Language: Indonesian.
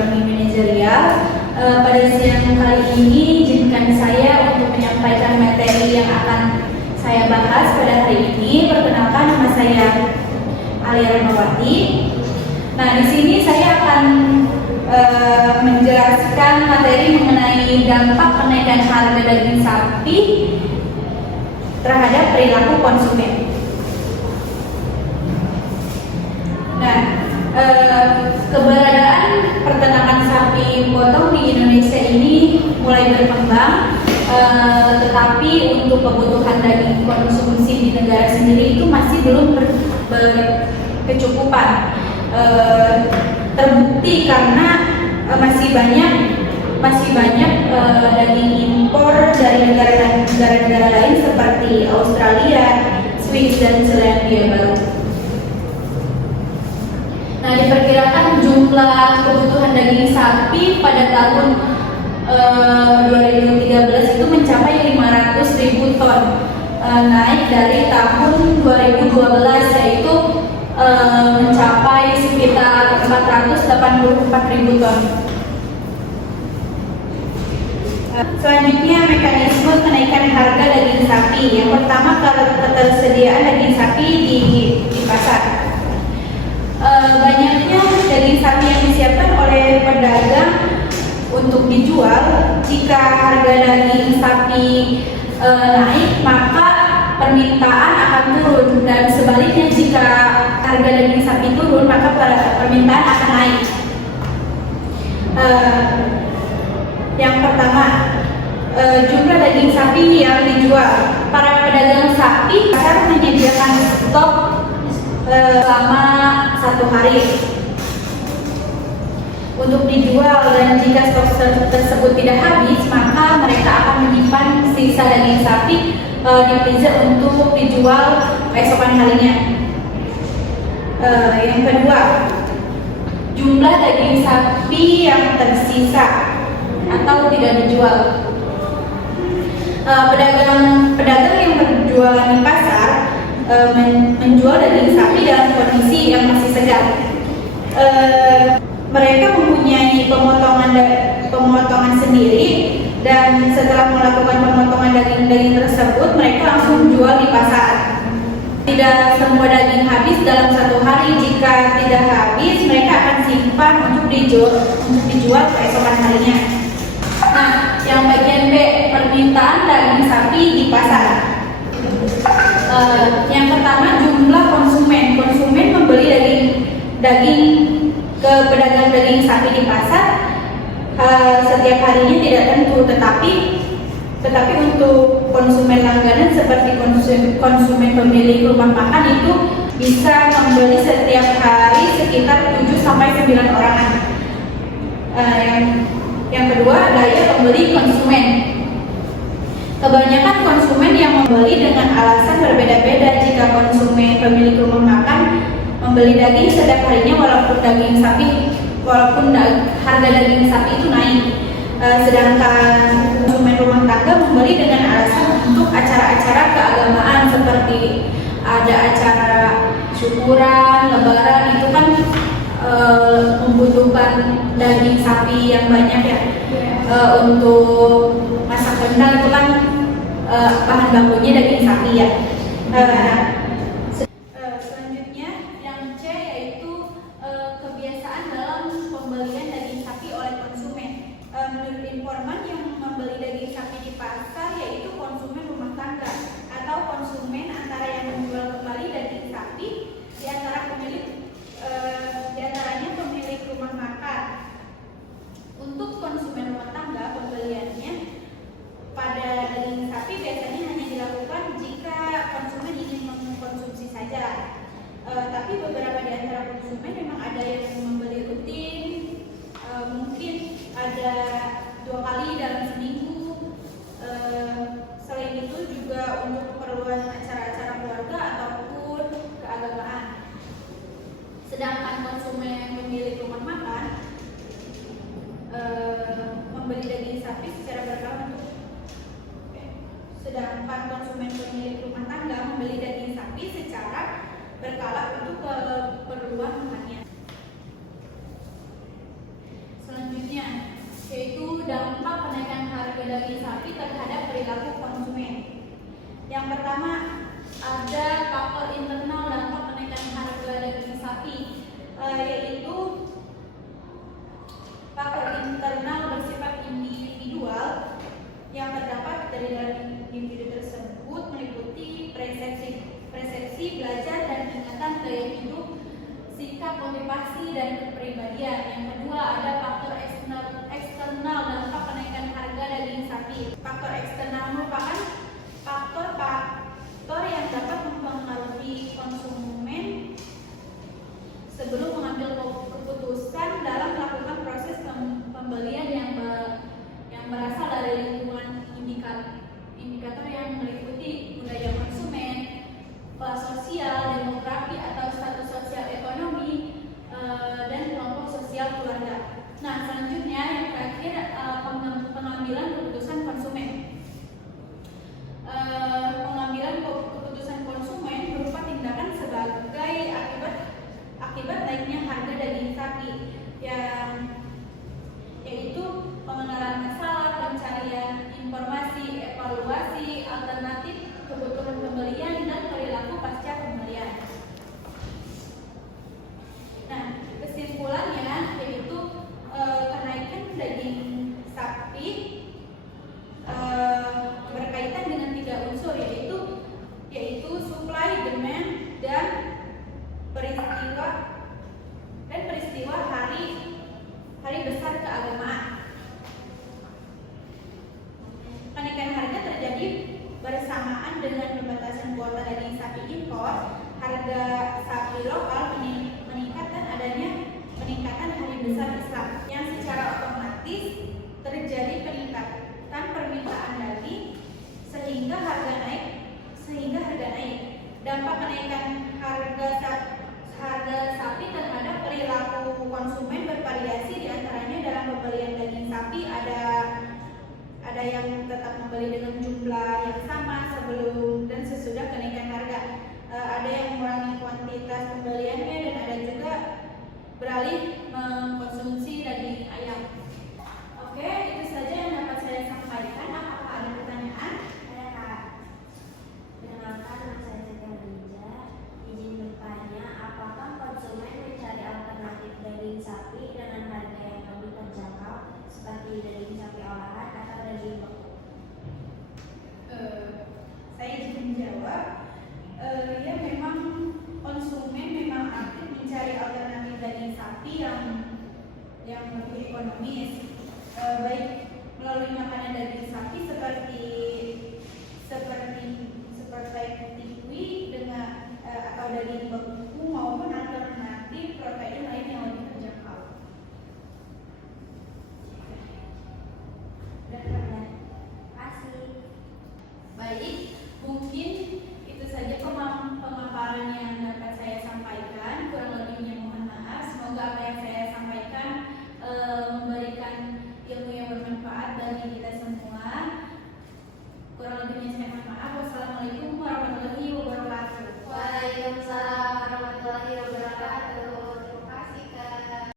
ekonomi manajerial. Pada siang kali ini izinkan saya untuk menyampaikan materi yang akan saya bahas pada hari ini. Perkenalkan, nama saya Alia Rahmawati. Nah, di sini saya akan menjelaskan materi mengenai dampak kenaikan harga daging sapi terhadap perilaku konsumen. Nah, keberadaan peternakan sapi potong di Indonesia ini mulai berkembang, tetapi untuk kebutuhan daging konsumsi di negara sendiri itu masih belum berkecukupan. Terbukti karena masih banyak daging impor dari negara-negara lain seperti Australia, Swiss, dan Selandia Baru. Nah, diperkirakan jumlah kebutuhan daging sapi pada tahun 2013 itu mencapai 500.000 ton, naik dari tahun 2012 yaitu mencapai sekitar 484.000 ton. Selanjutnya, mekanisme kenaikan harga daging sapi. Yang pertama, ketersediaan daging sapi di pasar. Banyaknya daging sapi yang disiapkan oleh pedagang untuk dijual. Jika harga daging sapi naik, maka permintaan akan turun, dan sebaliknya jika harga daging sapi turun, maka permintaan akan naik. Yang pertama, jumlah daging sapi yang dijual. Para pedagang sapi pasar menyediakan stok selama 1 hari untuk dijual, dan jika stok tersebut tidak habis, maka mereka akan menyimpan sisa daging sapi di freezer untuk dijual keesokan harinya. Yang kedua, jumlah daging sapi yang tersisa atau tidak dijual. Pedagang yang berjualan di pasar menjual daging sapi dalam kondisi yang masih segar. Mereka mempunyai pemotongan sendiri, dan setelah melakukan pemotongan daging tersebut, mereka langsung jual di pasar. Tidak semua daging habis dalam 1 hari. Jika tidak habis, mereka akan simpan untuk dijual keesokan harinya. Nah, yang bagian B, permintaan daging sapi di pasar. Yang pertama, jumlah konsumen. Konsumen membeli daging ke pedagang daging sapi di pasar setiap harinya tidak tentu, tetapi untuk konsumen langganan seperti konsumen pemilik rumah makan itu bisa membeli setiap hari sekitar 7-9 orangan. Yang kedua, daya pembeli konsumen. Kebanyakan konsumen yang membeli dengan alasan berbeda-beda. Jika konsumen pemilik rumah makan membeli daging setiap harinya walaupun harga daging sapi itu naik, sedangkan konsumen rumah tangga membeli dengan alasan untuk acara-acara keagamaan seperti ada acara syukuran, lebaran, itu kan membutuhkan daging sapi yang banyak ya. Untuk masak rendang itu kan bahan bakunya daging sapi ya. Selanjutnya yang C, yaitu kebiasaan dalam pembelian daging sapi oleh konsumen. Menurut informan, yang membeli daging sapi di pasar yaitu konsumen rumah tangga atau konsumen antara yang menjual kembali daging sapi, diantaranya pemilik rumah makan. Untuk konsumen rumah tangga, pembeliannya pada daging sapi biasanya hanya dilakukan jika konsumen ingin mengkonsumsi saja. Tapi beberapa di antara konsumen memang ada yang membeli rutin, mungkin ada 2 kali dalam seminggu. Selain itu juga untuk keperluan acara-acara keluarga ataupun keagamaan. Sedangkan konsumen pemilik rumah makan membeli daging sapi secara berkala sedangkan konsumen pemilik rumah tangga membeli daging sapi secara berkala untuk keperluan makannya. dampak kenaikan harga daging sapi terhadap perilaku konsumen. Yang pertama, ada faktor internal dampak kenaikan harga daging sapi, yaitu faktor internal bersifat individual yang terdapat dari dalam individu tersebut meliputi persepsi, belajar dan ingatan gaya hidup, sikap, motivasi, dan kepribadian. Yang kedua, ada faktor eksternal dampak kenaikan harga daging sapi. Faktor eksternal merupakan faktor yang dapat mempengaruhi konsumen sebelum mengambil keputusan dalam melakukan proses pembelian yang berasal dari lingkungan indikator yang meliputi budaya konsumen, kelas sosial, demografi atau status sosial ekonomi, dan kelompok sosial keluarga. Nah, selanjutnya yang terakhir, pengambilan keputusan konsumen. Pengambilan keputusan konsumen berupa tindakan sebagai akibat naiknya harga daging sapi, yaitu pengenalan masalah, pencarian informasi, evaluasi alternatif, kebutuhan pembelian, dan perilaku pasca pembelian. Nah, kesimpulannya yaitu kenaikan daging sapi berkaitan dengan 3 unsur, yaitu supply, demand, dan peristiwa hari besar keagamaan. Kenaikan harga terjadi bersamaan dengan pembatasan kuota daging sapi impor. Harga sapi lokal meningkat dan adanya peningkatan hari besar Islam yang secara otomatis terjadi peningkatan permintaan daging sehingga harga naik. Dampak kenaikan harga sapi terhadap perilaku konsumen bervariasi, diantaranya dalam pembelian daging sapi ada yang tetap membeli dengan jumlah yang sama sebelum dan sesudah kenaikan harga, ada yang mengurangi kuantitas pembeliannya, dan ada juga beralih mengkonsumsi daging ayam. Oke, itu saja yang dapat saya sampaikan. Apakah ada pertanyaan? Saya Kak. Perkenalkan, nama saya Cynthia Rinja. Izin bertanya, apakah konsumen mencari alternatif daging sapi dengan harga yang lebih terjangkau seperti daging sapi olahan atau daging beku? Saya izin menjawab. Ya, memang konsumen memang aktif mencari alternatif daging sapi yang lebih ekonomis, baik melalui makanan daging sapi seperti tikwi dengan atau daging beku maupun alternatif protein lain yang lebih terjangkau. Terima kasih. Baik, mungkin itu saja pemaparan yang dapat saya sampaikan. Kurang lebihnya mohon maaf. Semoga apa yang saya sampaikan memberikan